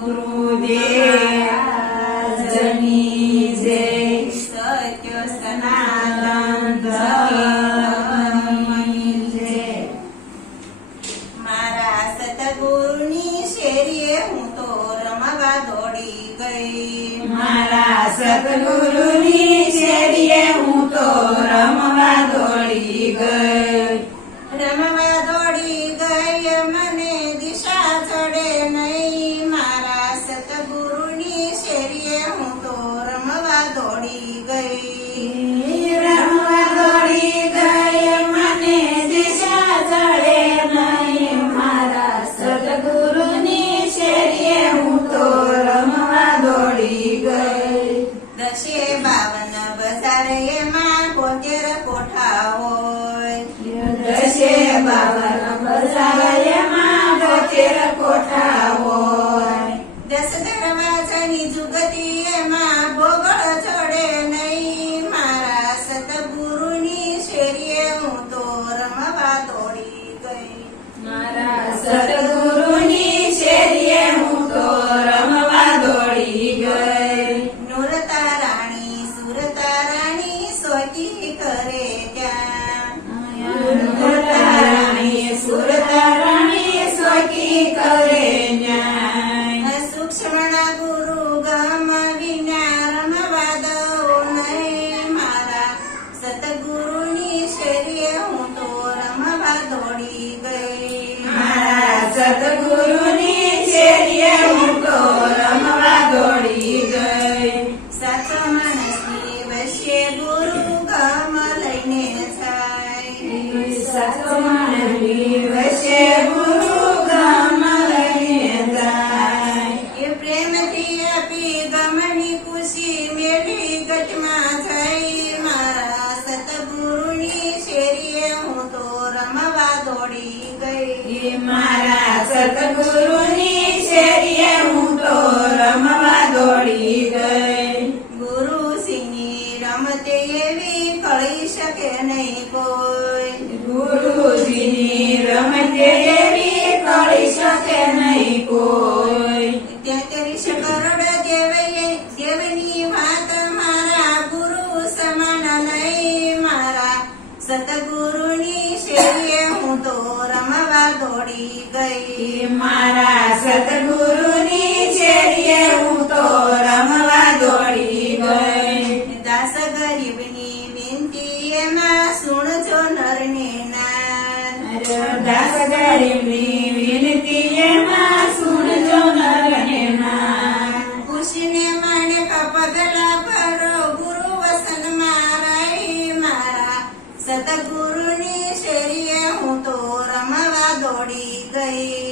ગુરુદેવની જય. સત્ય સનાતન ધર્મની જય. મારા સતગુરુની શેરીએ હું તો રમવા દોડી ગઈ. મારા સતગુરુની શેરીએ હું તો રમવા દોડી ગઈ. રમવા દોડી ગઈ મને દિશા ચડે નહીં. મારા સતગુરુની શેરીએ હું તો રમવા દોડી ગઈ. રમવા દોડી ગઈ મને દિશા ચડે નહીં. મારા સતગુરુની શેરીએ હું તો રમવા દોડી ગઈ. 1052 બજાર એમાં 72 કોઠા હોય. 1052 બજાર એમાં 72 કોઠા હોય. 10 દરવાજાની જુગતી એમાં ભોગળ ચડે નહીં. મારા સતગુરુની શેરીએ હું તો રમવા દોડી ગઈ. મારા સતગુરુની શેરીએ હું તો રમવા દોડી ગઈ. નૂરતા રાણી સુરતા રાણી સોકી કરે ત્યાં. નૂરતા રાણી સુરતા રાણી સોકી કરે ન્યાય. સૂક્ષ્મના ગુરુ ગમ વિના રમવા દઉં નહીં. મારા સતગુરુની શેરીએ હું તો રમવા દોડી ગઈ. મારા સતગુરુની શેરીએ હું તો રમવા દોડી ગઈ. સાચા માણસની વચ્ચે ગુરુ ગમ લઈને જાય. સાચો માનવી વચ્ચે ગુરુ ગામ લઈને જાય. એ પ્રેમથી આપી ગમની ખુશી મેળવી ગઢમાં થઈ. મારા સતગુરુની શેરીએ હું તો રમવા દોડી ગઈ. મારા સતગુરુની શેરીએ હું તો રમવા દોડી ગઈ. ગુરુજીની રમતે એવી કળી શકે નહીં કોઈ. ગુરુજીની રમતે એવી કરી શકે નહીં કોઈ. 33 કરોડ દેવની વાત મારા ગુરુ સમાન નહીં. મારા સતગુરુની શેરીએ હું તો રમવા દોડી ગઈ. મારા સતગુરુની શેરીએ હું તો રમવા દોડી ગઈ. દાસ ગરીબની વિનંતી એમાં સુણજો નરને નાર. દાસ ગરીબની વિનંતી એમાં સુણજો નરને નાર. ખુશીને માણેક પગલા ભરો ગુરુ વસન મારાઈ. મારા સતગુરુની શેરીએ હું તો રમવા દોડી ગઈ.